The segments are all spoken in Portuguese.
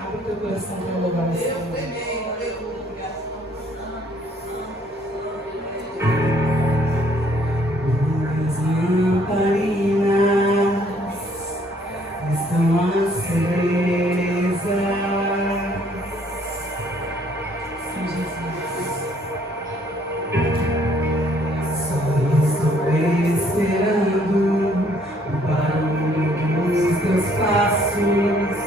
Abre teu coração para louvar o Senhor. As lamparinas estão acesas. Sim, Jesus. Só estou esperando o barulho dos teus passos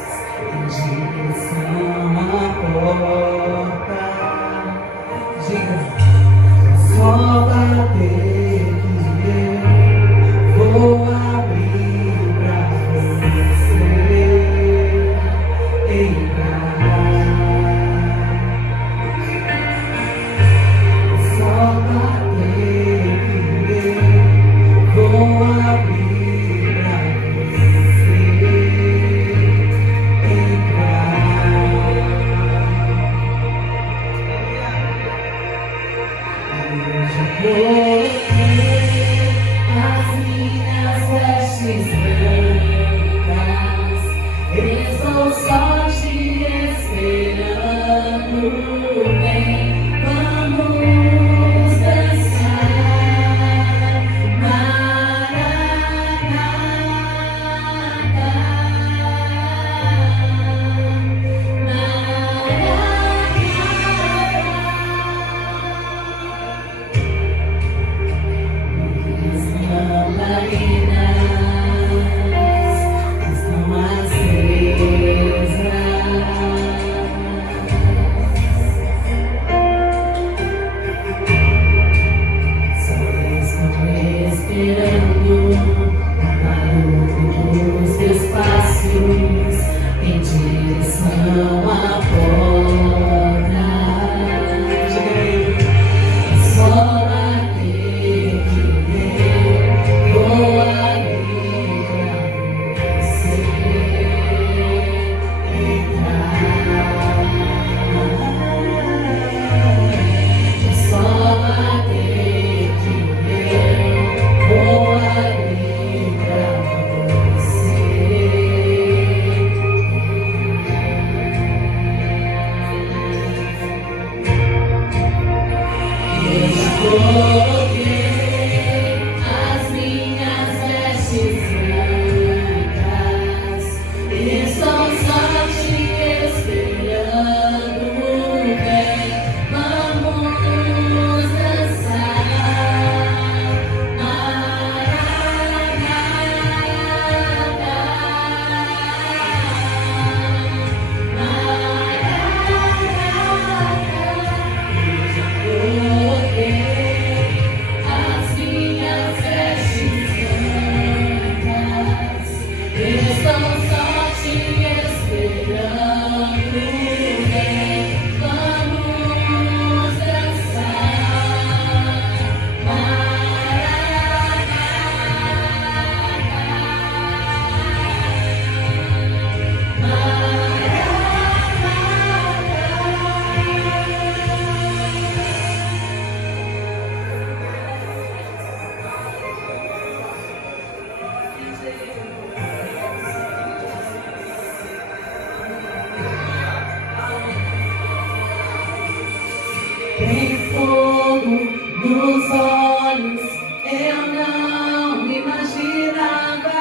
em direção à porta. Diga, só bater que eu vou abrir pra você entrar. Só bater que eu vou abrir pra você entrar. Eu já coloquei as minhas vestes brancas, estou só te esperando. Vem, vamos dançar, Maranata. As lamparinas estão acesas. Só estou esperando o barulho dos teus passos em direção à porta. Diga aí. Só bater que eu vou abrir pra você entrar. Só bater que eu vou abrir pra você eu já coloquei as minhas vestes brancas, estou só te esperando. Vem, vamos dançar, coloquei as minhas vestes brancas, estou só te esperando. Vem, vamos dançar, tem fogo nos olhos, eu não imaginava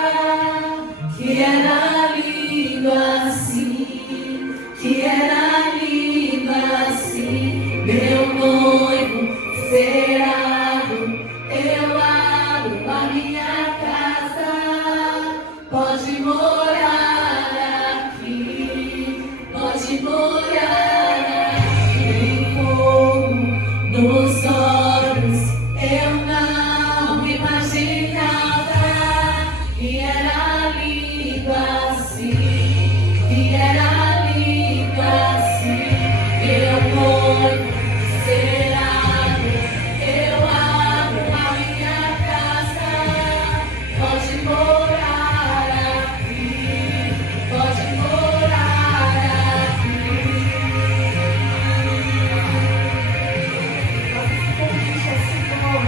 que era lindo assim, que era lindo assim. Meu noivo cerrado, eu abro a minha casa, pode morar aqui, pode morar aqui. Tem fogo nos olhos, eu não imaginava que era lindo assim, que era lindo assim. Meu noivo cerrado, eu abro a minha casa, pode morar aqui, pode morar aqui. Como diz o Senhor,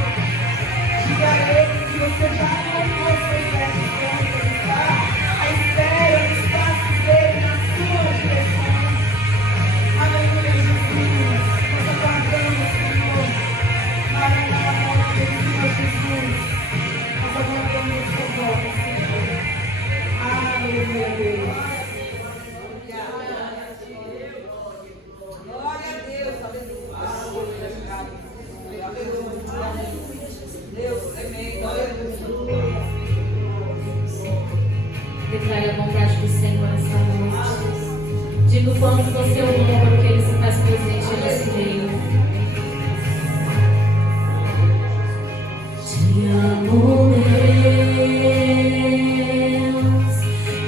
do Senhor essa noite. Diga o quanto você o honra, porque Ele se faz presente nesse meio. Te amo, Deus,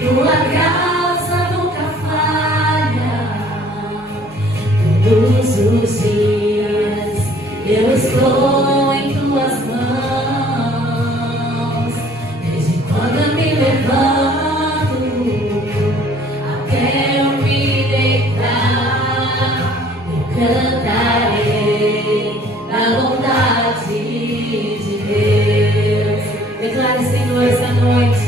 tua graça nunca falha. Todos os dias eu estou em tuas mãos. Desde quando eu me levanto até eu me deitar, eu cantarei da bondade de Deus. Declare, Senhor, essa noite.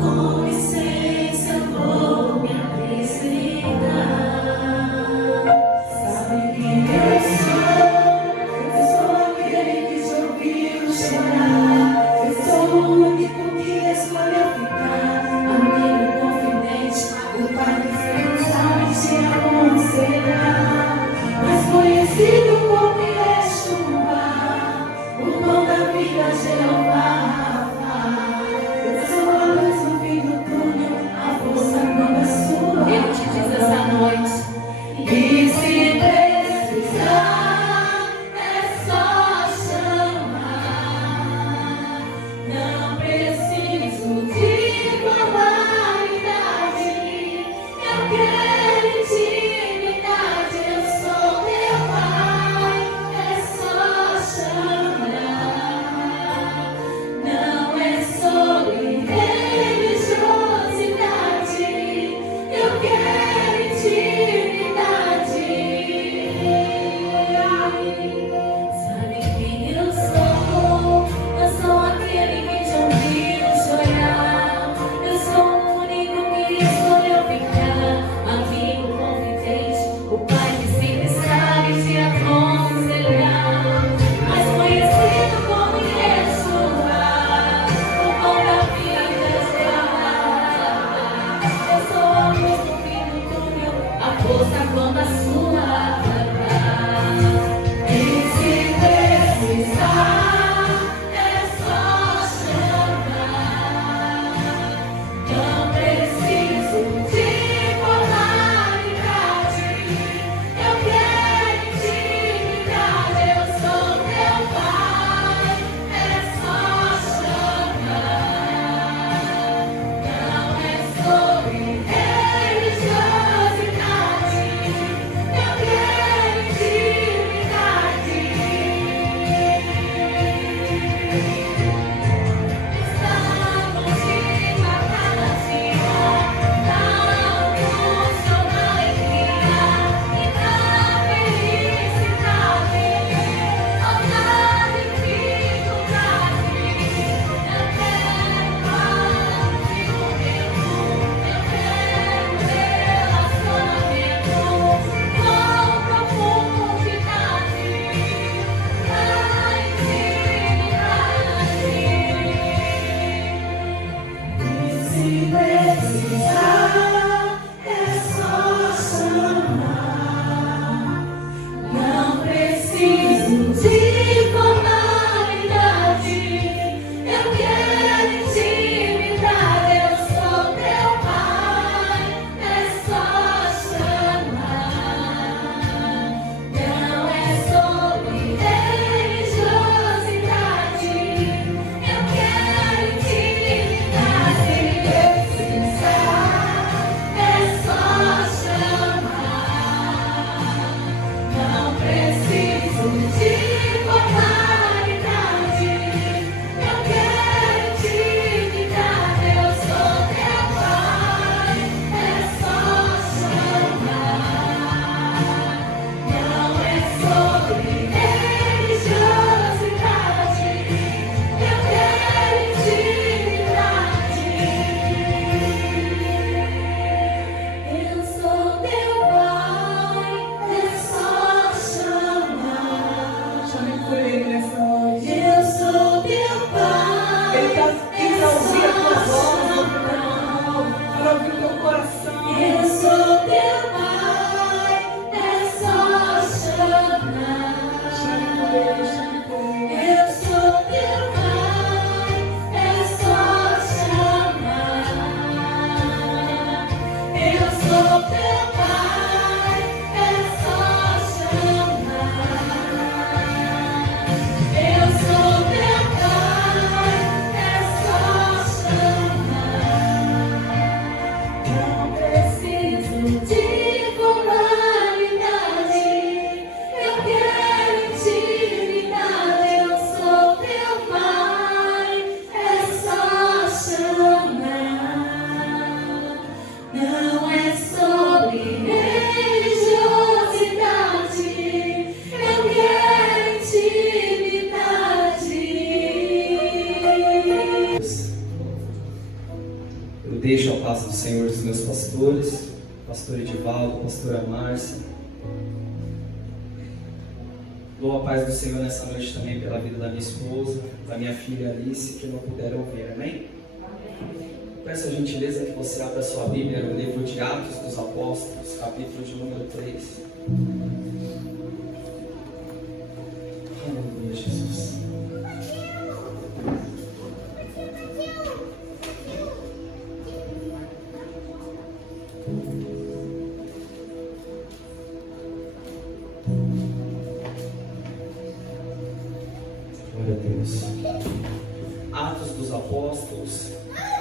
Com licença, vou me apresentar. Sabe quem eu sou? Eu sou aquele que te ouviu chorar. Eu sou o único que escolheu ficar. Amigo confidente, o pai que sempre sabe te aconselhar. Mais conhecido como Yeshua, o pão da vida, Jeová. Eu sou a luz no fim do túnel, a força quando a sua. Ele te diz essa noite. E se precisar, é só chamar. Não preciso de formalidade. Eu quero intimidade. Eu sou teu pai. É só chamar. Não é sobre religiosidade. Eu quero intimidade. Sabe quem eu sou? Eu sou aquele que te ouviu chorar. Eu sou o único que escolheu ficar. Amigo confidente, o pai que sempre sabe te aconselhar. Mais conhecido como Yeshua, o pão da vida, Jeová. Eu sou a luz no fim do túnel, a força quando a sua apagar. E se precisar, é só chamar. Não preciso de formalidade. Eu quero intimidade. Eu sou teu pai. É só chamar. Não é sobre religiosidade. Eu quero intimidade. Está contigo a cada dia, na angústia ou na alegria, e na felicidade, ou na dificuldade. Eu quero falar contigo mesmo. Eu quero relacionamento com profundidade, na intimidade. E se precisar, é só chamar. Não preciso de formalidade. Eu quero intimidade. Eu sou teu pai. É só chamar. Não é sobre religiosidade. Eu quero intimidade. Precisar, Eu deixo a paz do Senhor dos meus pastores, pastor Edivaldo, pastora Márcia. Dou a paz do Senhor nessa noite também pela vida da minha esposa, da minha filha Alice, que não puderam ouvir, amém? Peço a gentileza que você abra sua Bíblia no livro de Atos dos Apóstolos, capítulo de número 3. Aleluia, Jesus. Glória a Deus. Atos dos Apóstolos,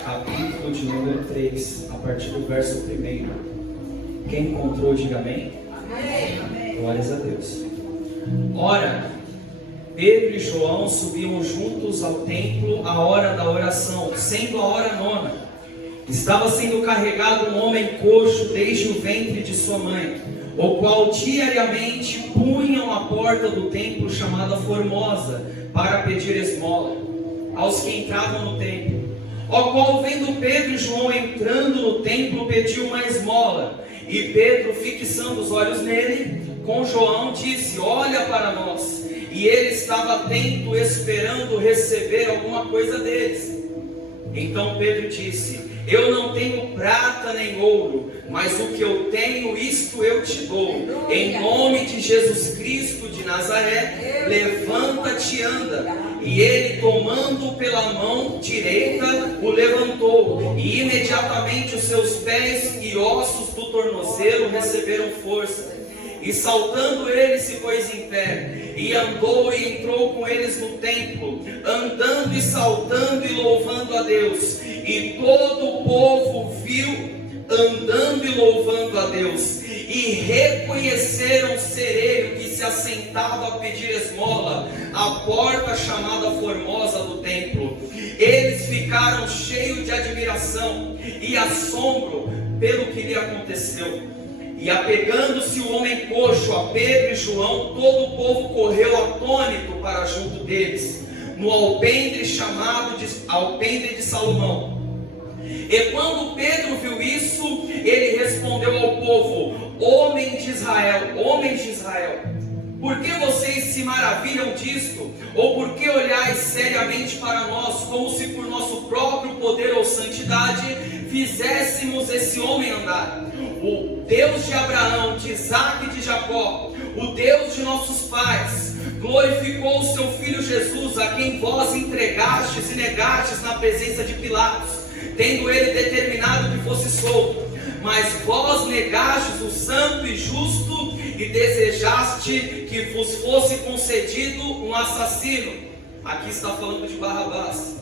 capítulo de número 3, a partir do verso 1. Quem encontrou, diga amém. Amém. Glórias a Deus. Ora, Pedro e João subiam juntos ao templo à hora da oração, sendo a hora 9. Estava sendo carregado um homem coxo desde o ventre de sua mãe, o qual diariamente punham à porta do templo chamada Formosa, para pedir esmola aos que entravam no templo. Ao qual, vendo Pedro e João entrando no templo, pediu uma esmola. E Pedro, fixando os olhos nele, com João disse: olha para nós. E ele estava atento, esperando receber alguma coisa deles. Então Pedro disse: eu não tenho prata nem ouro, mas o que eu tenho, isto eu te dou. Em nome de Jesus Cristo de Nazaré, levanta-te e anda. E ele, tomando-o pela mão direita, o levantou. E imediatamente os seus pés e ossos do tornozelo receberam força. E saltando ele se pôs em pé, e andou e entrou com eles no templo, andando e saltando e louvando a Deus. E todo o povo viu andando e louvando a Deus, e reconheceram ser ele que se assentava a pedir esmola à porta chamada Formosa do templo. Eles ficaram cheios de admiração e assombro pelo que lhe aconteceu. E apegando-se o homem coxo a Pedro e João, todo o povo correu atônito para junto deles, no alpendre chamado alpendre de Salomão. E quando Pedro viu isso, ele respondeu ao povo: homens de Israel, por que vocês se maravilham disto? Ou por que olhais seriamente para nós, como se por nosso próprio poder ou santidade fizéssemos esse homem andar? O Deus de Abraão, de Isaque e de Jacó, o Deus de nossos pais, glorificou o seu Filho Jesus, a quem vós entregastes e negastes na presença de Pilatos, tendo ele determinado que fosse solto. Mas vós negastes o santo e justo e desejaste que vos fosse concedido um assassino. Aqui está falando de Barrabás.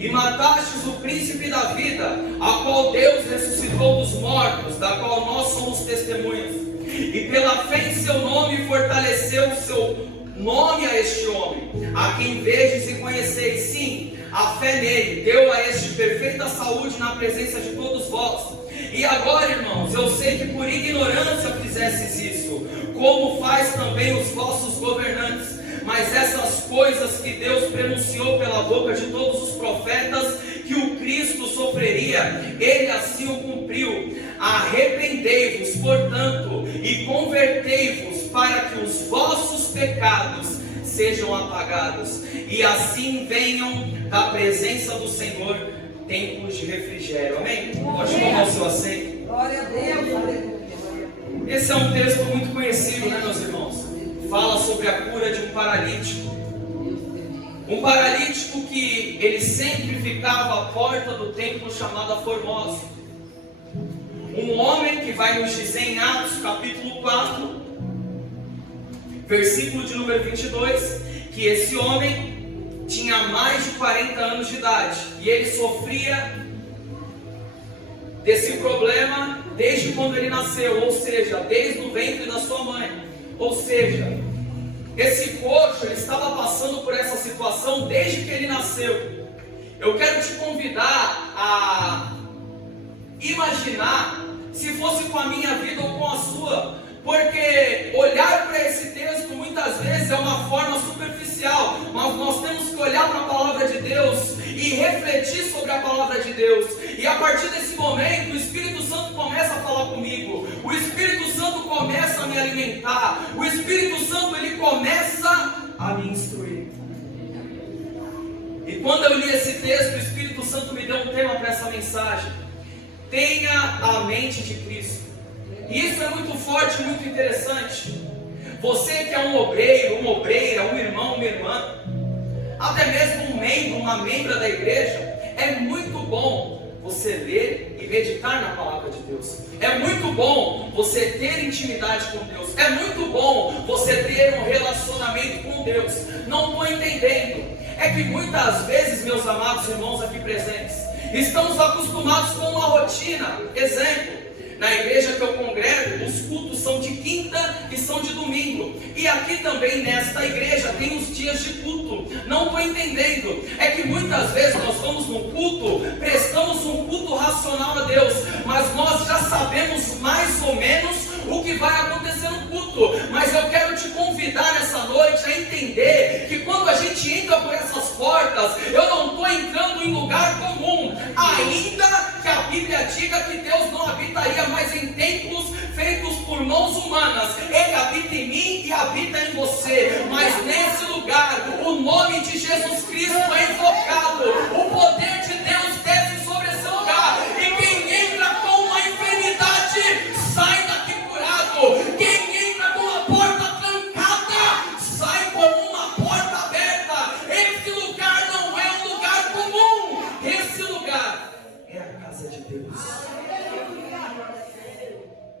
E matastes o príncipe da vida, a qual Deus ressuscitou dos mortos, da qual nós somos testemunhas. E pela fé em seu nome fortaleceu o seu nome a este homem, a quem vedes e conheceis. Sim, a fé nele deu a este perfeita saúde na presença de todos vós. E agora, irmãos, eu sei que por ignorância fizestes isso, como faz também os vossos governantes. Mas essas coisas que Deus pronunciou pela boca de todos os profetas, que o Cristo sofreria, ele assim o cumpriu. Arrependei-vos, portanto, e convertei-vos, para que os vossos pecados sejam apagados, e assim venham da presença do Senhor tempos de refrigério. Amém? Pode tomar o seu assento. Glória a Deus. Esse é um texto muito conhecido, né, meus irmãos? Fala sobre a cura de um paralítico. Um paralítico que ele sempre ficava à porta do templo chamada Formosa. Um homem que vai nos dizer em Atos capítulo 4, versículo de número 22, que esse homem tinha mais de 40 anos de idade e ele sofria desse problema desde quando ele nasceu, ou seja, desde o ventre da sua mãe. Ou seja, esse coxo, ele estava passando por essa situação desde que ele nasceu. Eu quero te convidar a imaginar se fosse com a minha vida ou com a sua, porque olhar para esse texto muitas vezes é uma forma superficial, mas nós temos que olhar para a palavra de Deus e refletir sobre a palavra de Deus. E a partir desse momento, o Espírito Santo começa a falar comigo, o Espírito Santo começa a me alimentar, o Espírito Santo ele começa a me instruir. E quando eu li esse texto, o Espírito Santo me deu um tema para essa mensagem: tenha a mente de Cristo. E isso é muito forte, muito interessante. Você que é um obreiro, uma obreira, um irmão, uma irmã, até mesmo um membro, uma membra da igreja, é muito bom você ler e meditar na palavra de Deus. É muito bom você ter intimidade com Deus. É muito bom você ter um relacionamento com Deus. Não estou entendendo. É que muitas vezes, meus amados irmãos aqui presentes, estamos acostumados com uma rotina. Exemplo, na igreja que eu congrego, os cultos são de quinta e são de domingo. E aqui também nesta igreja tem os dias de culto. Não estou entendendo. É que muitas vezes nós vamos no culto, prestamos um culto racional a Deus, mas nós já sabemos mais ou menos o que vai acontecer no culto. Mas eu quero te convidar nessa noite a entender que quando a gente entra por essas portas, eu não estou entrando em lugar comum. Ainda que a Bíblia diga que Deus não habitaria mais em templos feitos por mãos humanas, Ele habita em mim e habita em você. Mas nesse lugar, o nome de Jesus Cristo é invocado, o poder de Deus desce sobre esse lugar, e quem entra com uma enfermidade sai daqui curado. Quem entra com a porta trancada sai com uma porta aberta. Esse lugar não é um lugar comum, esse lugar é a casa de Deus.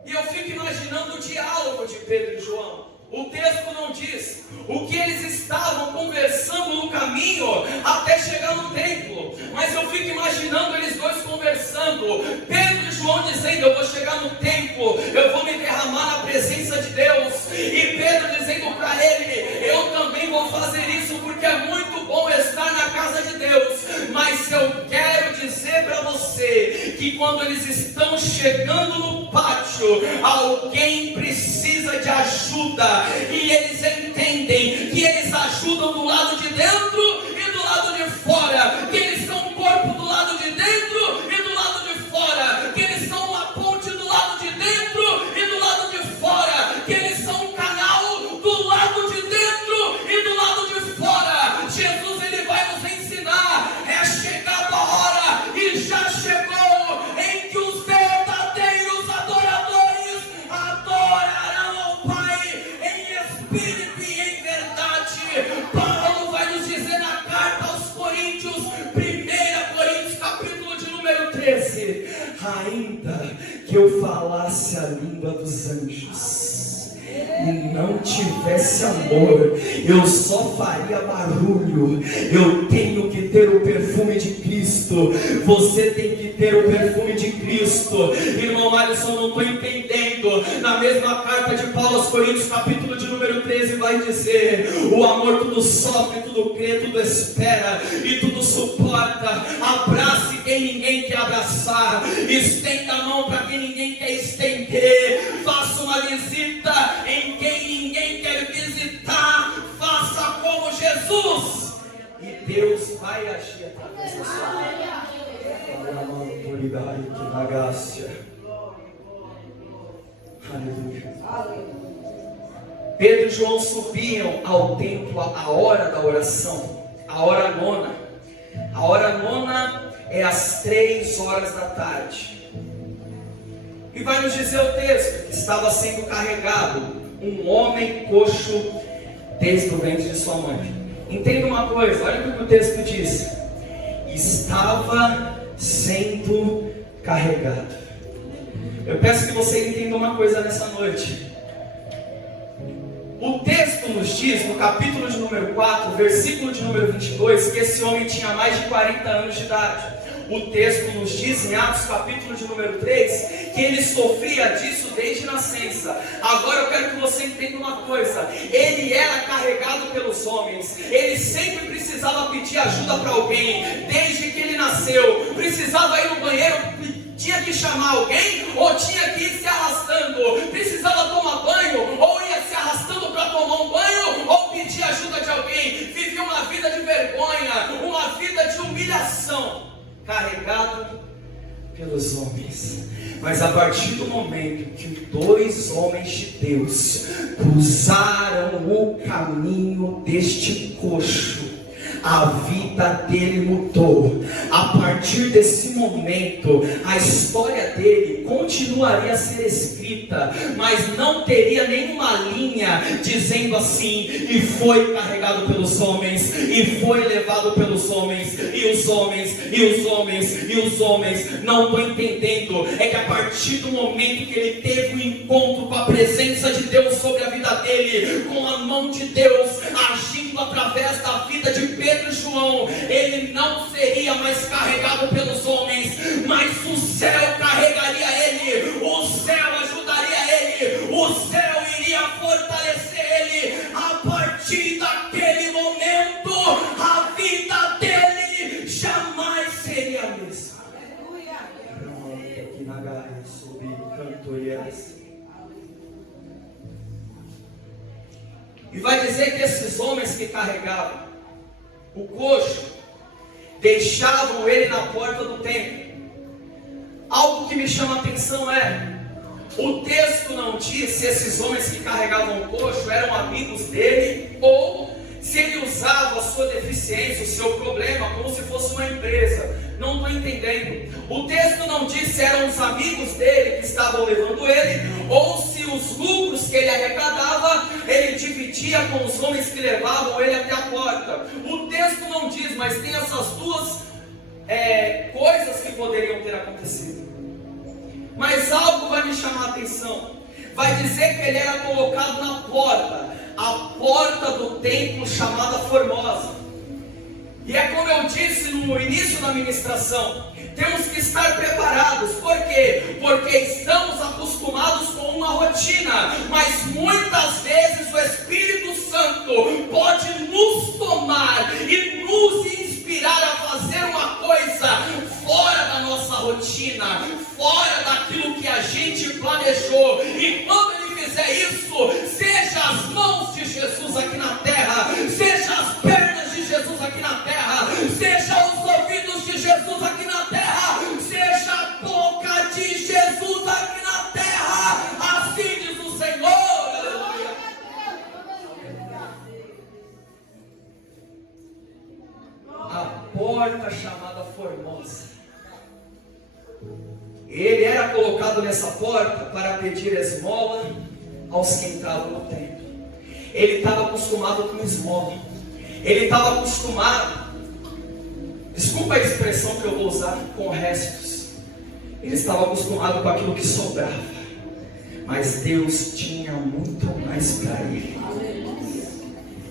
E eu fico imaginando o diálogo de Pedro e João. O texto não diz o que eles estavam conversando no caminho até chegar no templo, mas eu fico imaginando eles dois conversando, Pedro e João dizendo: eu vou chegar no templo, eu vou me derramar na presença de Deus, e Pedro dizendo para ele: eu também vou fazer isso, porque é muito bom estar na casa de Deus. Mas eu quero dizer para você que quando eles estão chegando no pátio, alguém precisa de ajuda, e eles entendem que eles ajudam do lado de dentro e do lado de fora, que eles são um corpo do lado de dentro e do lado de fora, que eles são uma ponte do lado de dentro e do lado de fora, que eles são um canal do lado de dentro e do lado de fora. Jesus, ele vai nos ensinar: é chegada a hora, e já chegou, em que os verdadeiros adoradores adorarão ao Pai em espírito e em verdade. Paulo vai nos dizer na carta aos Coríntios, 1 Coríntios capítulo de número 13: ainda que eu falasse a língua dos anjos e não tivesse amor, eu só faria barulho. Eu tenho que ter o perfume de Cristo. Você tem que ter o perfume de Cristo. Irmão Alisson, não estou entendendo. Na mesma carta de Paulo aos Coríntios, capítulo de número 13, vai dizer: o amor tudo sofre, tudo crê, tudo espera e tudo suporta. Abrace quem ninguém quer abraçar, estenda a mão para quem ninguém quer estender, faça uma visita em quem ninguém quer visitar, faça como Jesus, e Deus vai agir através da sua vida. Aleluia. Pedro e João subiam ao templo à hora da oração, a hora nona. A hora nona é às 3 horas da tarde. E vai nos dizer o texto que estava sendo carregado um homem coxo desde o ventre de sua mãe. Entenda uma coisa, olha o que o texto diz: estava sendo carregado. Eu peço que você entenda uma coisa nessa noite. O texto nos diz, no capítulo de número 4, versículo de número 22, que esse homem tinha mais de 40 anos de idade. O texto nos diz, em Atos capítulo de número 3, que ele sofria disso desde nascença. Agora eu quero que você entenda uma coisa: ele era carregado pelos homens, ele sempre precisava pedir ajuda para alguém, desde que ele nasceu. Precisava ir no banheiro, tinha que chamar alguém, ou tinha que ir se arrastando. Precisava tomar banho, ou ia se arrastando para tomar um banho, ou pedir ajuda de alguém. Vivia uma vida de vergonha, uma vida de humilhação, carregado pelos homens. Mas a partir do momento que 2 homens de Deus cruzaram o caminho deste coxo, a vida dele mudou. A partir desse momento, a história dele continuaria a ser escrita, mas não teria nenhuma linha dizendo assim: e foi carregado pelos homens, e foi levado pelos homens, e os homens, e os homens, e os homens. Não estou entendendo. É que a partir do momento que ele teve um encontro com a presença de Deus sobre a vida dele, com a mão de Deus agindo através da vida de Pedro e João, ele não seria mais carregado pelos homens, mas o céu carregaria ele, o céu ajudaria ele, o céu iria fortalecer ele. A partir daquele momento, a vida dele jamais seria a mesma. E vai dizer que esses homens que carregavam o coxo deixavam ele na porta do templo. Algo que me chama a atenção é: o texto não diz se esses homens que carregavam o coxo eram amigos dele, ou se ele usava a sua deficiência, o seu problema, como se fosse uma empresa. Não estou entendendo. O texto não diz se eram os amigos dele que estavam levando ele, ou se os lucros que ele arrecadava, ele dividia com os homens que levavam ele até a porta. O texto não diz, mas tem essas duas coisas que poderiam ter acontecido. Mas algo vai me chamar a atenção. Vai dizer que ele era colocado na porta, a porta do templo chamada Formosa. E é como eu disse no início da ministração, temos que estar preparados. Por quê? Porque estamos acostumados com uma rotina, mas muitas vezes o Espírito Santo pode nos tomar e nos inspirar a fazer uma coisa fora da nossa rotina, fora daquilo que a gente planejou. E quando Ele fizer isso, seja as mãos de Jesus aqui na terra, seja as pernas de Jesus aqui na terra, seja os ouvidos de Jesus aqui na terra, seja a boca de Jesus aqui na terra, assim diz o Senhor. Aleluia. A porta chamada Formosa. Ele era colocado nessa porta para pedir esmola aos que entravam no templo. Ele estava acostumado com esmola. Ele estava acostumado, desculpa a expressão que eu vou usar, com restos. Ele estava acostumado com aquilo que sobrava. Mas Deus tinha muito mais para ele.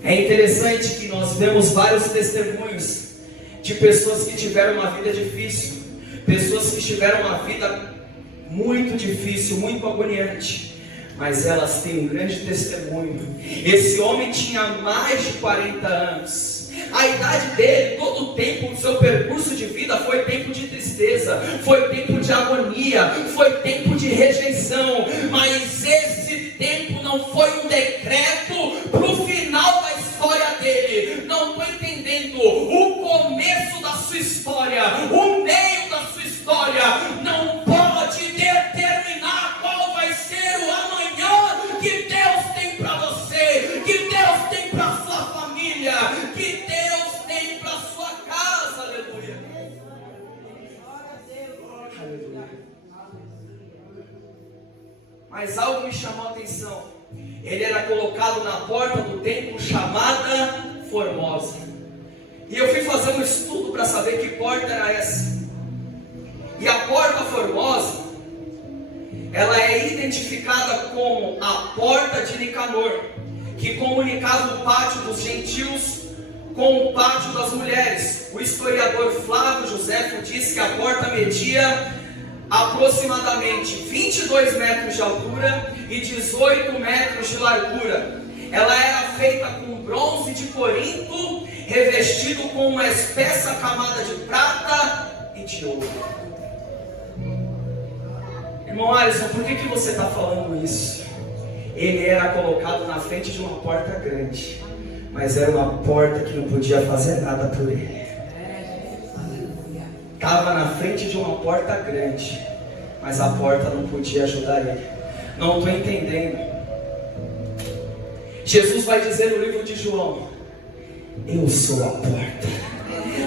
É interessante que nós vemos vários testemunhos de pessoas que tiveram uma vida difícil, pessoas que tiveram uma vida muito difícil, muito agoniante, mas elas têm um grande testemunho. Esse homem tinha mais de 40 anos. A idade dele, todo o tempo do seu percurso de vida foi tempo de tristeza, foi tempo de agonia, foi tempo de rejeição. Mas esse tempo não foi um decreto para o final da história dele. Não estou entendendo. O começo da sua história, o meio da sua história, não pode determinar qual vai ser o amanhã que Deus tem para você, que Deus tem para sua família, que Deus tem para sua casa. Aleluia. Aleluia. Mas algo me chamou a atenção. Ele era colocado na porta do templo chamada Formosa. E eu fui fazer um estudo para saber que porta era essa. E a porta Formosa, ela é identificada como a porta de Nicanor, que comunicava o pátio dos gentios com o pátio das mulheres. O historiador Flávio Joséfo diz que a porta media aproximadamente 22 metros de altura e 18 metros de largura. Ela era feita com bronze de Corinto, revestido com uma espessa camada de prata e de ouro. Irmão Alisson, por que você está falando isso? Ele era colocado na frente de uma porta grande, mas era uma porta que não podia fazer nada por ele. ficava na frente de uma porta grande, mas a porta não podia ajudar ele. Não estou entendendo. Jesus vai dizer no livro de João: eu sou a porta.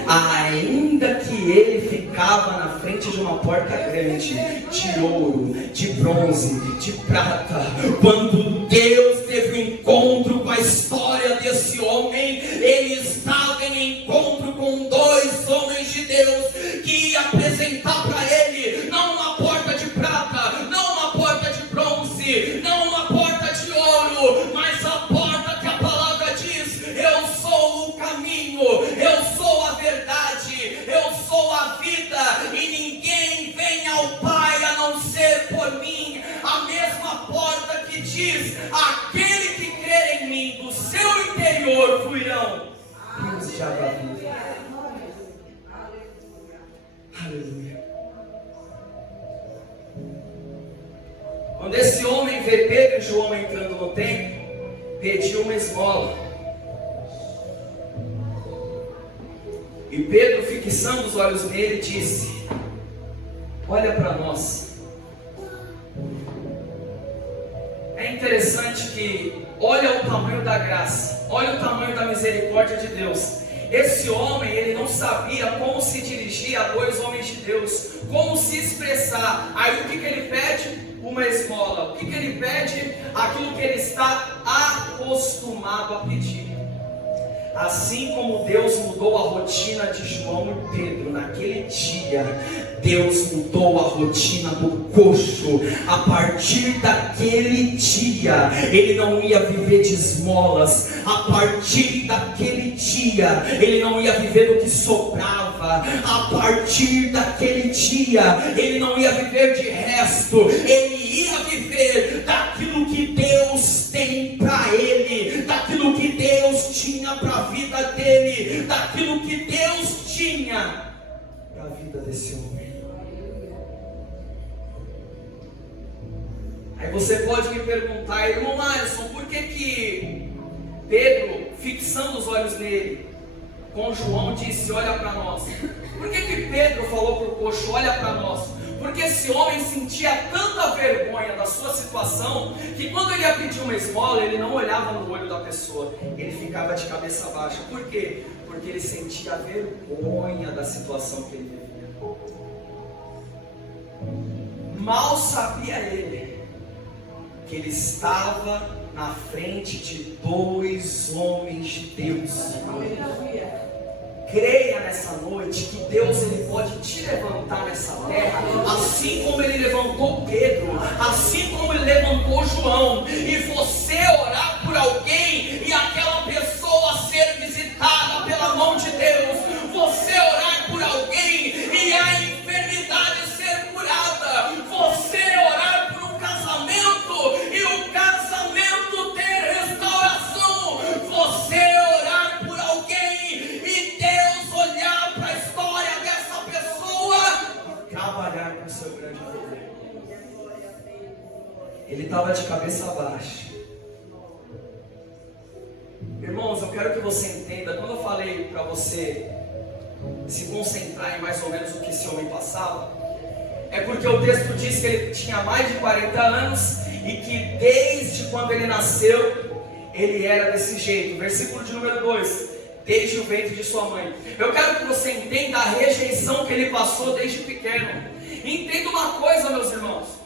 Ainda que ele ficava na frente de uma porta grande, de ouro, de bronze, de prata, quando Deus teve um encontro com a história desse homem, ele estava em encontro com dois homens de Deus que ia apresentar para ele não uma porta de prata, não uma porta de bronze, não uma porta de ouro, mas a porta que a palavra diz: eu sou o caminho, eu sou a verdade, eu sou a vida, e ninguém vem ao Pai a não ser por mim. A mesma porta que diz: aquele que crer em mim, do seu interior fluirão rios de água viva. Aleluia. Quando esse homem vê Pedro e João entrando no templo, pediu uma esmola. E Pedro, fixando os olhos nele, disse: olha para nós. É interessante que olha o tamanho da graça, olha o tamanho da misericórdia de Deus. Esse homem, ele não sabia como se dirigir a dois homens de Deus, como se expressar. Aí o que ele pede? Uma esmola. O que ele pede? Aquilo que ele está acostumado a pedir. Assim como Deus mudou a rotina de João e Pedro naquele dia, Deus mudou a rotina do coxo. A partir daquele dia, ele não ia viver de esmolas. A partir daquele dia, ele não ia viver do que sobrava. A partir daquele dia, ele não ia viver de resto. Ele ia viver daquilo que Deus tem para ele, daquilo que Deus tinha para a vida dele, daquilo que Deus tinha para a vida desse homem. Aí você pode me perguntar: irmão Alisson, por que Pedro, fixando os olhos nele, com João, disse: olha para nós? Por que Pedro falou para o coxo: olha para nós? Porque esse homem sentia tanta vergonha da sua situação, que quando ele ia pedir uma esmola, ele não olhava no olho da pessoa, ele ficava de cabeça baixa. Por quê? Porque ele sentia vergonha da situação que ele vivia. Mal sabia ele que ele estava na frente de dois homens de Deus. Creia nessa noite que Deus, ele pode te levantar nessa terra, assim como ele levantou Pedro, assim como ele levantou João, e você orar por alguém e aquela pessoa ser visitada pela mão de Deus, você orar por alguém e a enfermidade ser curada, você orar por um casamento e o casamento ter restauração, você orar por alguém e Deus olhar para a história dessa pessoa e trabalhar com o seu grande poder. Ele estava de cabeça baixa. Irmãos, eu quero que você entenda, quando eu falei para você se concentrar em mais ou menos o que esse homem passava, é porque o texto diz que ele tinha mais de 40 anos e que desde quando ele nasceu, ele era desse jeito. Versículo de número 2, desde o ventre de sua mãe. Eu quero que você entenda a rejeição que ele passou desde pequeno. Entenda uma coisa, meus irmãos.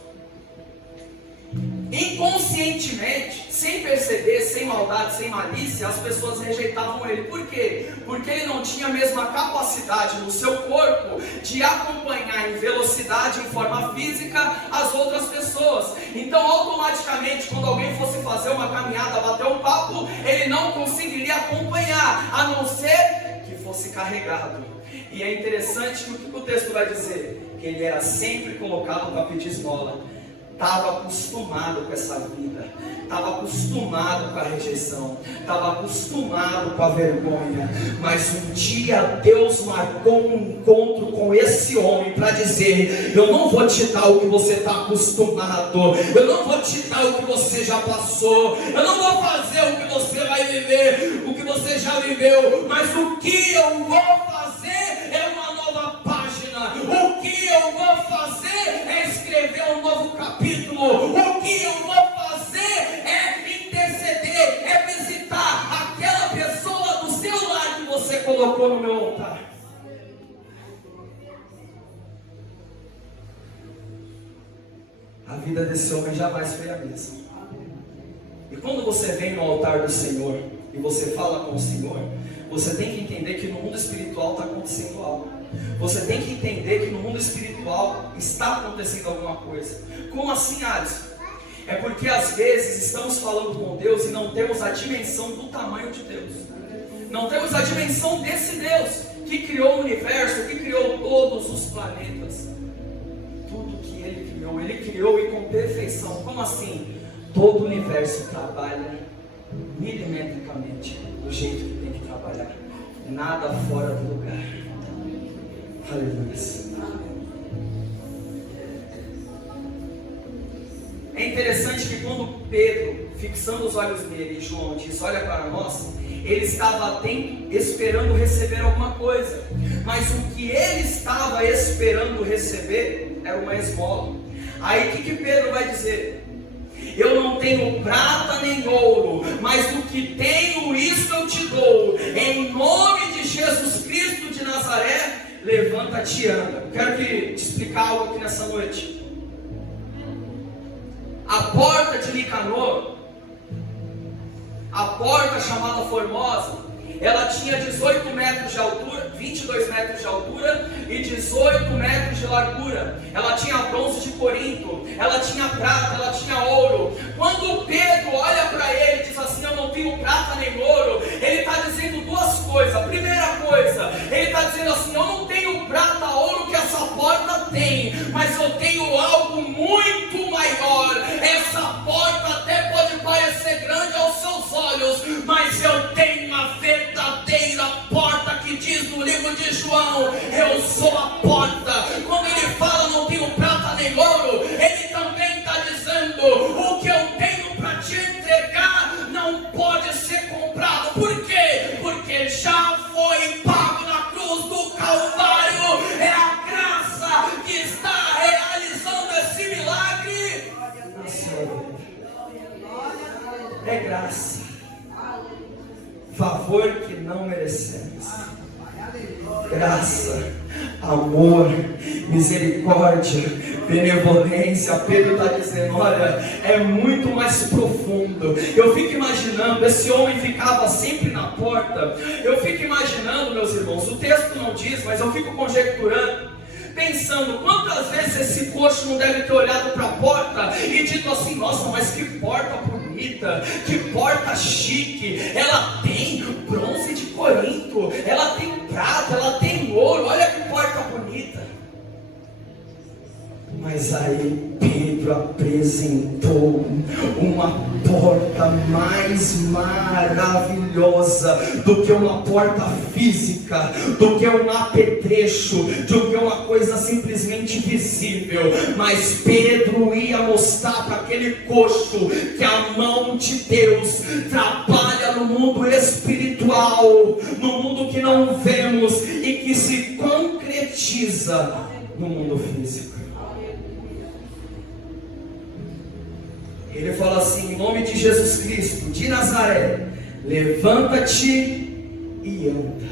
Inconscientemente, sem perceber, sem maldade, sem malícia, as pessoas rejeitavam ele. Por quê? Porque ele não tinha a mesma capacidade no seu corpo de acompanhar em velocidade, em forma física, as outras pessoas. Então, automaticamente, quando alguém fosse fazer uma caminhada, bater um papo, ele não conseguiria acompanhar, a não ser que fosse carregado. E é interessante que o que o texto vai dizer? Que ele era sempre colocado para pedir esmola. Estava acostumado com essa vida, estava acostumado com a rejeição, estava acostumado com a vergonha, mas um dia Deus marcou um encontro com esse homem para dizer: eu não vou te dar o que você está acostumado, eu não vou te dar o que você já passou, eu não vou fazer o que você vai viver, o que você já viveu, mas o que eu vou fazer é uma nova página, fazer é escrever um novo capítulo. O que eu vou fazer é interceder, é visitar aquela pessoa do seu lar que você colocou no meu altar. A vida desse homem jamais foi a mesma. E quando você vem no altar do Senhor e você fala com o Senhor, você tem que entender que no mundo espiritual está acontecendo algo. Você tem que entender que no mundo espiritual está acontecendo alguma coisa. Como assim, Alisson? É porque às vezes estamos falando com Deus e não temos a dimensão do tamanho de Deus. Não temos a dimensão desse Deus que criou o universo, que criou todos os planetas. Tudo que Ele criou e com perfeição. Como assim? Todo o universo trabalha milimetricamente do jeito que tem que trabalhar. Nada fora do lugar. Aleluia. É interessante que quando Pedro, fixando os olhos nele, e João diz, olha para nós, ele estava atento, esperando receber alguma coisa. Mas o que ele estava esperando receber era uma esmola. Aí o que Pedro vai dizer? Eu não tenho prata nem ouro, mas do que tenho, isso eu te dou. Em nome de Jesus Cristo de Nazaré, levanta-te e anda. Quero te explicar algo aqui nessa noite. A porta de Nicanor, a porta chamada Formosa, ela tinha 18 metros de altura, 22 metros de altura e 18 metros de largura. Ela tinha bronze de Corinto, ela tinha prata, ela tinha ouro. Quando Pedro olha para ele e diz assim, eu não tenho prata nem ouro, ele está dizendo duas coisas. A primeira coisa, ele está dizendo assim, eu não tenho prata, ouro que essa porta tem, mas eu tenho algo muito maior. Essa porta até pode parecer grande aos seus olhos, mas eu tenho uma verdadeira porta que diz no livro de João, eu sou a porta. Quando ele fala não tenho prata nem ouro, ele também está dizendo, o que eu tenho para te entregar não pode ser comprado. Por quê? Porque já foi pago na cruz do Calvário. É a graça que está realizando esse milagre. É graça, favor que não merecemos. Graça, amor, misericórdia, benevolência. Pedro está dizendo, olha, é muito mais profundo. Eu fico imaginando, esse homem ficava sempre na porta. Eu fico imaginando, meus irmãos, o texto não diz, mas eu fico conjecturando, pensando, quantas vezes esse coxo não deve ter olhado para a porta e dito assim, nossa, mas que porta bonita, que porta chique, ela tem bronze de Corinto, ela tem prata, ela tem ouro, olha que porta bonita. Mas aí Pedro apresentou uma porta mais maravilhosa do que uma porta física, do que um apetrecho, do que uma coisa simplesmente visível. Mas Pedro ia mostrar para aquele coxo que a mão de Deus trabalha no mundo espiritual, no mundo que não vemos e que se concretiza no mundo físico. Ele fala assim, em nome de Jesus Cristo de Nazaré, levanta-te e anda.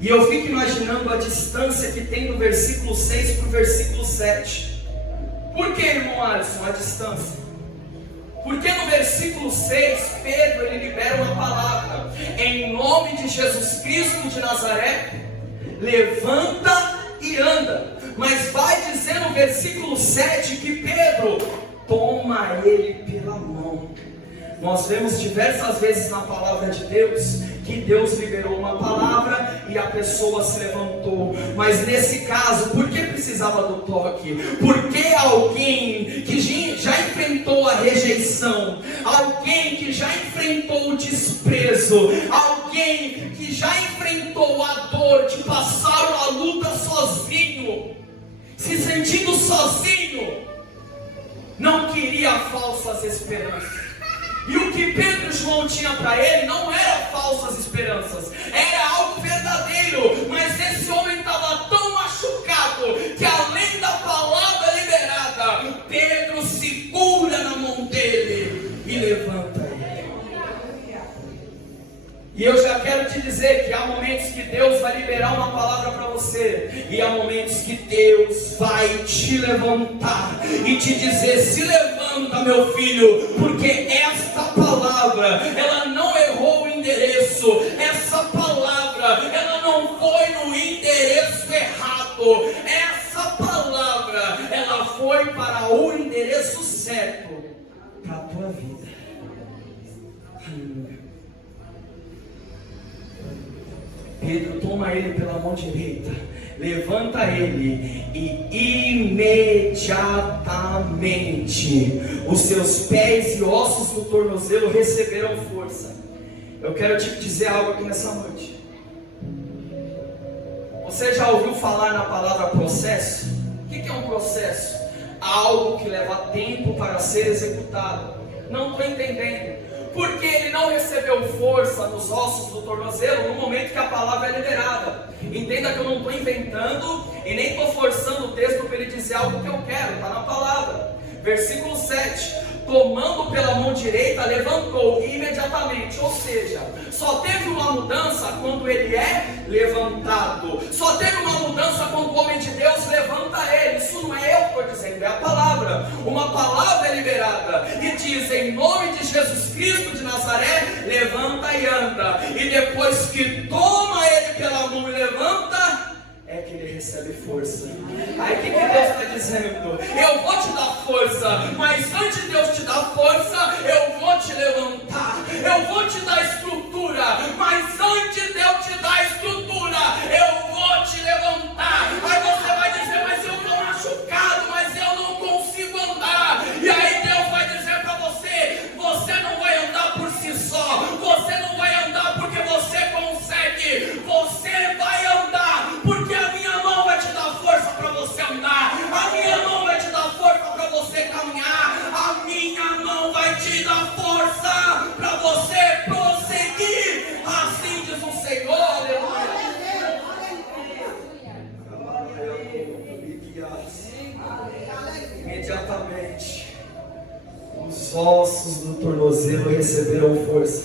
E eu fico imaginando a distância que tem do versículo 6 para o versículo 7. Por que, irmão Alisson, a distância? Porque no versículo 6, Pedro ele libera uma palavra, em nome de Jesus Cristo de Nazaré, levanta e anda. Mas vai dizer no versículo 7 que Pedro toma ele pela mão. Nós vemos diversas vezes na palavra de Deus que Deus liberou uma palavra e a pessoa se levantou. Mas nesse caso, por que precisava do toque? Porque alguém que já enfrentou a rejeição, alguém que já enfrentou o desprezo, alguém que já enfrentou a dor de passar uma luta sozinho, se sentindo sozinho, não queria falsas esperanças. E o que Pedro e João tinham para ele não era falsas esperanças, era algo verdadeiro. Mas esse homem estava tão machucado que além E eu já quero te dizer que há momentos que Deus vai liberar uma palavra para você, e há momentos que Deus vai te levantar e te dizer: se levanta, meu filho, porque esta palavra, ela não errou o endereço, essa palavra, ela não foi no endereço errado, essa palavra, ela foi para o endereço certo para a tua vida. Aleluia. Pedro toma ele pela mão direita, levanta ele, e imediatamente os seus pés e ossos do tornozelo receberam força. Eu quero te dizer algo aqui nessa noite. Você já ouviu falar na palavra processo? O que é um processo? Algo que leva tempo para ser executado. Não estou entendendo. Porque ele não recebeu força nos ossos do tornozelo no momento que a palavra é liberada. Entenda que eu não estou inventando e nem estou forçando o texto para ele dizer algo que eu quero, está na palavra. Versículo 7: tomando pela mão direita, levantou imediatamente. Ou seja, só teve uma mudança quando ele é levantado. Só teve uma mudança quando o homem de Deus levanta ele. Isso não é eu que estou dizendo, é a palavra. Uma palavra é liberada e diz: em nome de Jesus Cristo de Nazaré, levanta e anda. E depois que toma ele pela mão e levanta, é que ele recebe força. Aí o que Deus está dizendo? Eu vou te dar força, mas antes de Deus te dar força, eu vou te levantar, eu vou te dar estrutura, mas antes de eu te dar estrutura, eu vou te levantar. Aí você vai dizer: mas eu estou machucado, mas eu não consigo andar. E aí Deus vai dizer para você: você não vai andar por si só, você não vai andar porque você consegue, você vai andar porque a minha mão vai te dar força para você andar, a minha mão vai te dar força para você caminhar, a minha mão vai te dar força para você prosseguir. Assim diz o Senhor. Aleluia. Imediatamente os ossos do tornozelo receberam força.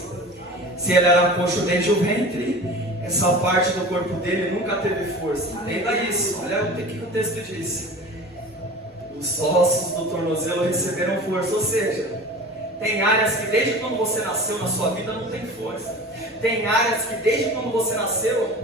Se ele era coxo desde o ventre, essa parte do corpo dele nunca teve força. Entenda isso. Olha o que o texto diz: os ossos do tornozelo receberam força. Ou seja, tem áreas que desde quando você nasceu na sua vida não tem força. Tem áreas que desde quando você nasceu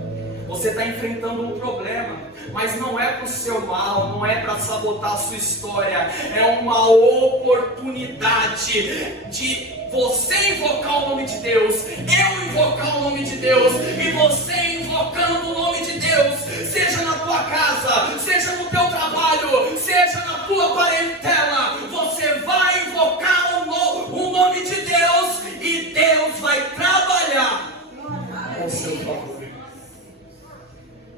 você está enfrentando um problema, mas não é para o seu mal, não é para sabotar a sua história. É uma oportunidade de você invocar o nome de Deus, eu invocar o nome de Deus, e você invocando o nome de Deus, seja na tua casa, seja no teu trabalho, seja na tua parentela, você vai invocar o nome de Deus, e Deus vai trabalhar ao seu favor.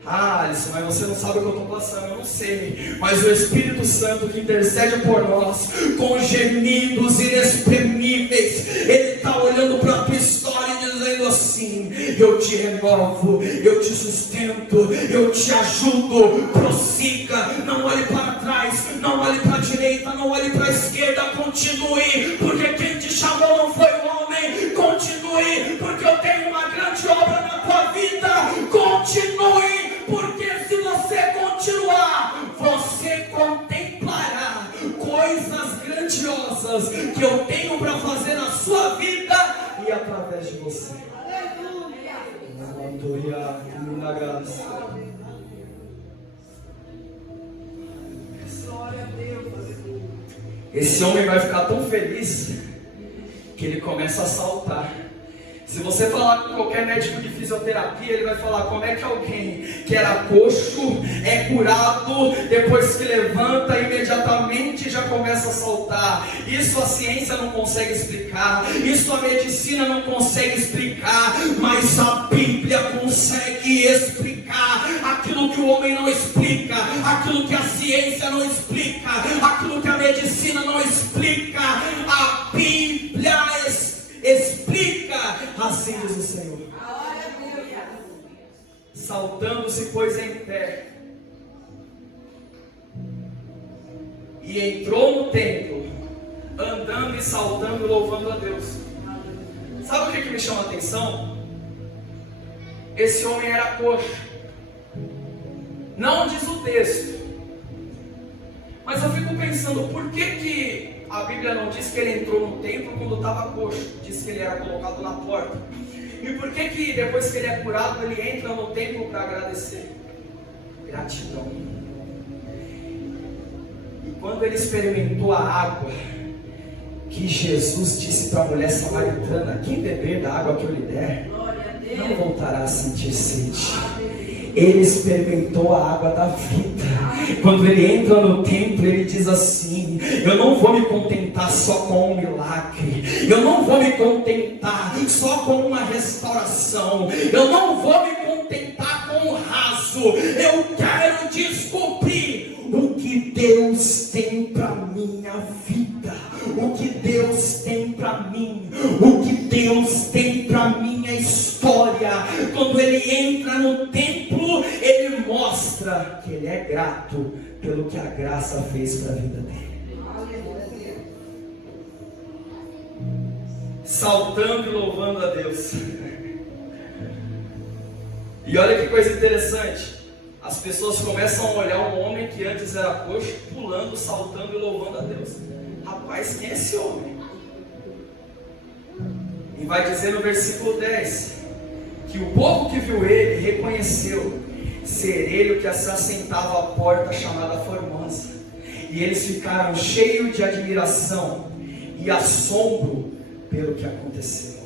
Ah, Alisson, mas você não sabe o que eu estou passando. Eu não sei, mas o Espírito Santo que intercede por nós com gemidos inexprimíveis, ele está olhando para a tua história e dizendo assim: eu te renovo, eu te sustento, eu te ajudo, prossiga, não olhe para trás, não olhe para a direita, não olhe para a esquerda, continue, porque quem te chamou não foi o homem. Continue, porque eu tenho uma grande obra na tua vida. Continue, porque se você continuar, você contemplará coisas grandiosas que eu tenho para fazer na sua vida e através de você. Aleluia. Na graça. Esse homem vai ficar tão feliz que ele começa a saltar. Se você falar com qualquer médico de fisioterapia, ele vai falar: como é que alguém que era coxo é curado, depois que levanta, imediatamente já começa a saltar? Isso a ciência não consegue explicar, isso a medicina não consegue explicar, mas a Bíblia consegue explicar aquilo que o homem não explica, aquilo que a ciência não explica, aquilo que a medicina não explica. A Bíblia explica, assim diz o Senhor. Saltando se pôs em pé e entrou no templo, andando e saltando e louvando a Deus. Sabe o que me chama a atenção? esse homem era coxo. Não diz o texto, mas eu fico pensando, por que a Bíblia não diz que ele entrou no templo quando estava coxo? Diz que ele era colocado na porta. E por que depois que ele é curado, ele entra no templo para agradecer? Gratidão. E quando ele experimentou a água, que Jesus disse para a mulher samaritana: quem beber da água que eu lhe der, não voltará a sentir sede. Ele experimentou a água da vida. Quando ele entra no templo, ele diz assim: eu não vou me contentar só com um milagre, eu não vou me contentar só com uma restauração, eu não vou me contentar com um raso, eu quero descobrir o que Deus tem para minha vida, o que Deus tem para mim, o que Deus tem para minha história. Quando ele entra no templo, ele mostra que ele é grato pelo que a graça fez para a vida dele. Saltando e louvando a Deus. E olha que coisa interessante, as pessoas começam a olhar um homem que antes era coxo, pulando, saltando e louvando a Deus. Rapaz, quem é esse homem? E vai dizer no versículo 10, que o povo que viu ele reconheceu ser ele o que se assentava à porta chamada Formosa. E eles ficaram cheios de admiração e assombro pelo que aconteceu.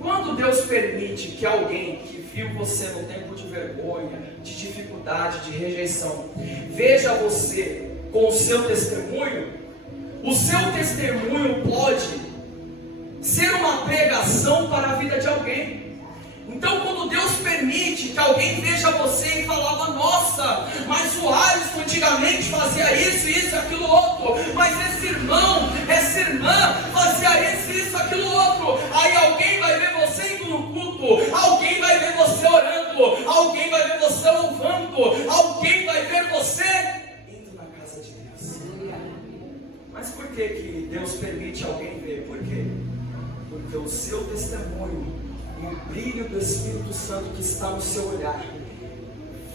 Quando Deus permite que alguém que viu você no tempo de vergonha, de dificuldade, de rejeição, veja você com o seu testemunho pode ser uma pregação para a vida de alguém. Então, quando Deus permite que alguém veja você e falava: nossa, mas o Alisson antigamente fazia isso, aquilo, outro, mas esse irmão, essa irmã fazia isso, aquilo, outro. Aí alguém vai ver você indo no culto, alguém vai ver você orando, alguém vai ver você louvando, alguém vai ver você indo na casa de Deus. Mas por que Deus permite alguém ver? Por quê? Porque o seu testemunho e o brilho do Espírito Santo que está no seu olhar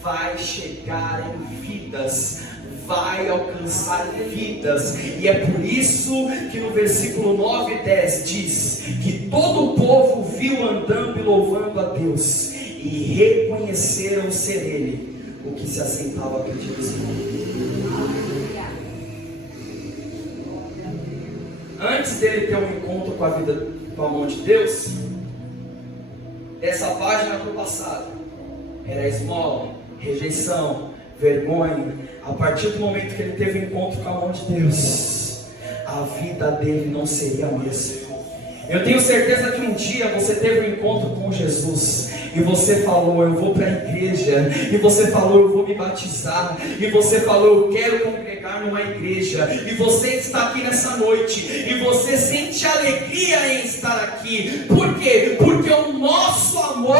vai chegar em vidas, vai alcançar vidas. E é por isso que no versículo 9 e 10 diz que todo o povo viu andando e louvando a Deus, e reconheceram ser ele o que se assentava aqui de cima. Antes dele ter um encontro com a vida, com a mão de Deus, essa página para o passado era esmola, rejeição, vergonha. A partir do momento que ele teve encontro com a mão de Deus, a vida dele não seria a mesma. Eu tenho certeza que um dia você teve um encontro com Jesus e você falou: eu vou para a igreja, e você falou: eu vou me batizar, e você falou: eu quero congregar numa igreja, e você está aqui nessa noite e você sente alegria em estar aqui. Por quê? Porque o nosso amor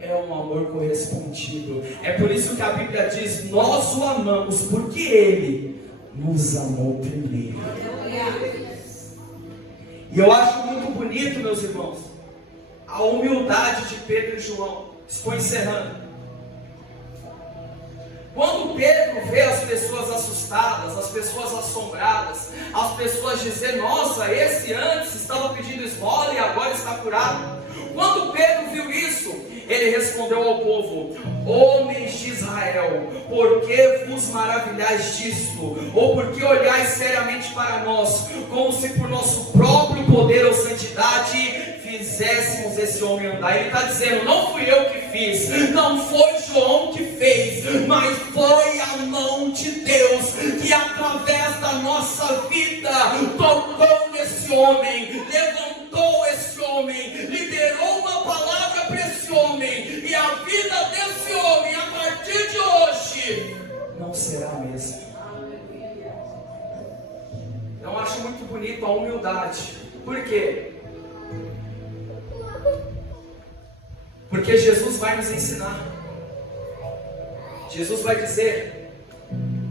é um amor correspondido. É por isso que a Bíblia diz: nós o amamos porque ele nos amou primeiro. E eu acho muito bonito, meus irmãos, a humildade de Pedro e João. Estou encerrando. Quando Pedro vê as pessoas assustadas, as pessoas assombradas, as pessoas dizendo: nossa, esse antes estava pedindo esmola e agora está curado. Quando Pedro viu isso, ele respondeu ao povo: homens de Israel, por que vos maravilhais disto? Ou por que olhais seriamente para nós, como se por nosso próprio poder ou santidade fizéssemos esse homem andar? Ele está dizendo: não fui eu que fiz, não foi João que fez, mas foi a mão de Deus que através da nossa vida tocou nesse homem, levantou esse homem, liberou uma palavra para esse homem, e a vida desse homem a partir de hoje não será a mesma. Eu acho muito bonito a humildade. Por quê? Porque Jesus vai nos ensinar. Jesus vai dizer: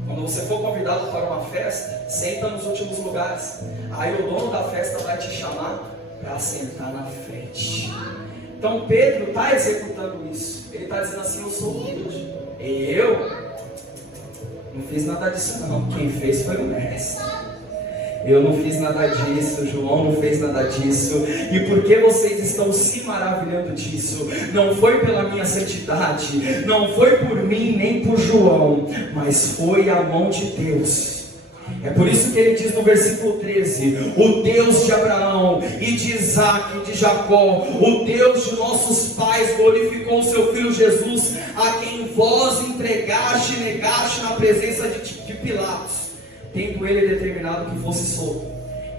Quando você for convidado para uma festa, senta nos últimos lugares. Aí o dono da festa vai te chamar para sentar na frente. Então Pedro está executando isso. Ele está dizendo assim: eu sou humilde. Eu não fiz nada disso não. Quem fez foi o mestre. Eu não fiz nada disso, João não fez nada disso. E por que vocês estão se maravilhando disso? Não foi pela minha santidade, não foi por mim nem por João, mas foi a mão de Deus. É por isso que ele diz no versículo 13: o Deus de Abraão e de Isaac e de Jacó, o Deus de nossos pais, glorificou o seu filho Jesus, a quem vós entregaste e negaste na presença de Pilatos, tendo ele determinado que fosse solto.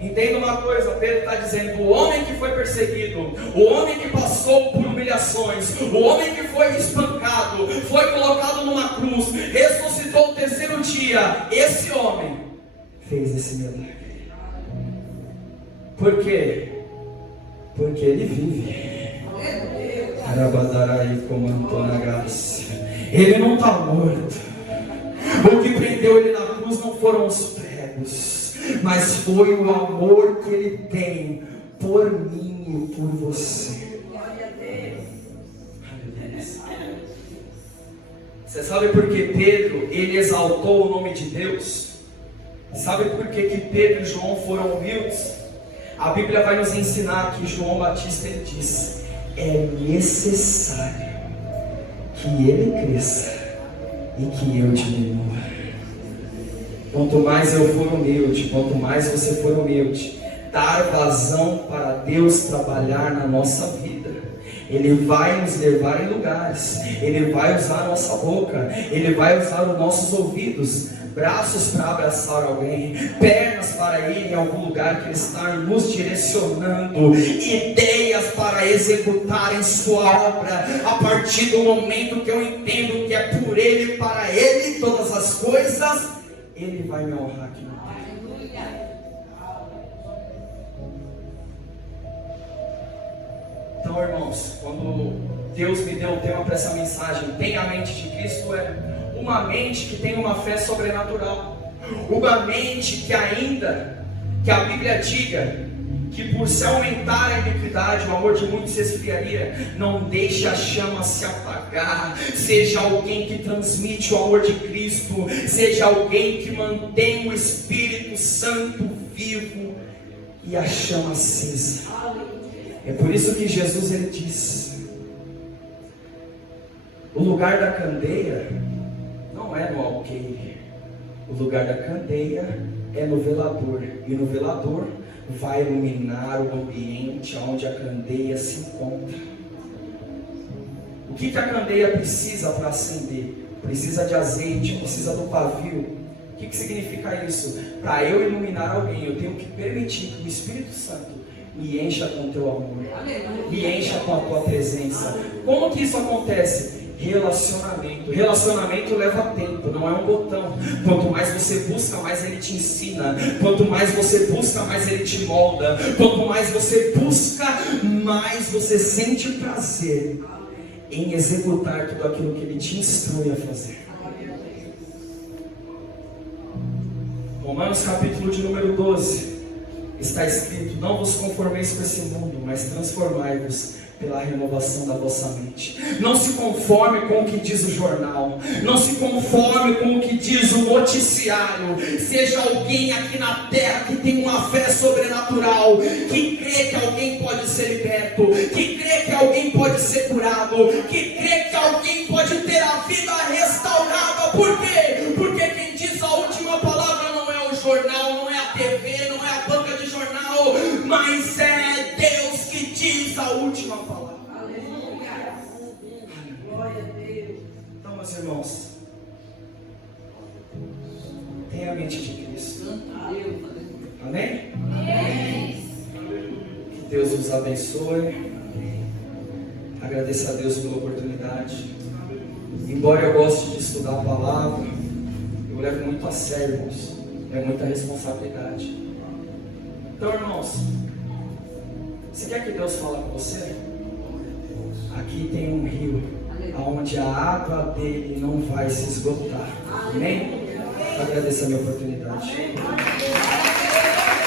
Entenda uma coisa, Pedro está dizendo: o homem que foi perseguido, o homem que passou por humilhações, o homem que foi espancado, foi colocado numa cruz, ressuscitou o terceiro dia, esse homem fez esse milagre. Por quê? Porque ele vive. Ele não está morto. O que prendeu ele na cruz não foram os pregos, mas foi o amor que ele tem por mim e por você. Você sabe por que Pedro, ele exaltou o nome de Deus? Sabe por que Pedro e João foram humildes? A Bíblia vai nos ensinar que João Batista, ele diz: é necessário que ele cresça e que eu diminua. Quanto mais eu for humilde, quanto mais você for humilde, dar vazão para Deus trabalhar na nossa vida, Ele vai nos levar em lugares, Ele vai usar a nossa boca, Ele vai usar os nossos ouvidos, braços para abraçar alguém, pernas para ir em algum lugar que Ele está nos direcionando, ideias para executar em sua obra, a partir do momento que eu entendo que é por Ele, para Ele, todas as coisas, Ele vai me honrar aqui no terra. Então, irmãos, quando Deus me deu o tema para essa mensagem, tem a mente de Cristo, é uma mente que tem uma fé sobrenatural, uma mente que ainda que a Bíblia diga que por se aumentar a iniquidade, o amor de muitos se esfriaria, não deixe a chama se apagar. Seja alguém que transmite o amor de Cristo, seja alguém que mantém o Espírito Santo vivo e a chama acesa. É por isso que Jesus, ele diz: o lugar da candeia não é no alqueire, o lugar da candeia é no velador, e no velador vai iluminar o ambiente onde a candeia se encontra. O que a candeia precisa para acender? Precisa de azeite, precisa do pavio. O que significa isso? Para eu iluminar alguém, eu tenho que permitir que o Espírito Santo me encha com o teu amor, me encha com a tua presença. Como que isso acontece? Relacionamento. Relacionamento leva tempo, não é um botão. Quanto mais você busca, mais Ele te ensina. Quanto mais você busca, mais Ele te molda. Quanto mais você busca, mais você sente prazer em executar tudo aquilo que Ele te instrui a fazer. Romanos capítulo de número 12 está escrito: não vos conformeis com esse mundo, mas transformai-vos pela renovação da vossa mente. Não se conforme com o que diz o jornal, não se conforme com o que diz o noticiário. Seja alguém aqui na terra que tem uma fé sobrenatural, que crê que alguém pode ser liberto, que crê que alguém pode ser curado, que crê que alguém pode ter a vida restaurada. Por quê? Porque quem diz a última palavra não é o jornal, não é a TV, não é a banca de jornal, mas é Deus que diz a última palavra. Aleluia. Glória a Deus. Então, meus irmãos, tenha a mente de Cristo. Amém? Amém. Que Deus nos abençoe. Agradeço a Deus pela oportunidade. Embora eu goste de estudar a palavra, eu levo muito a sério, irmãos. É muita responsabilidade. Então, irmãos, você quer que Deus fale com você? Aqui tem um rio, onde a água dele não vai se esgotar. Amém? agradecer a minha oportunidade.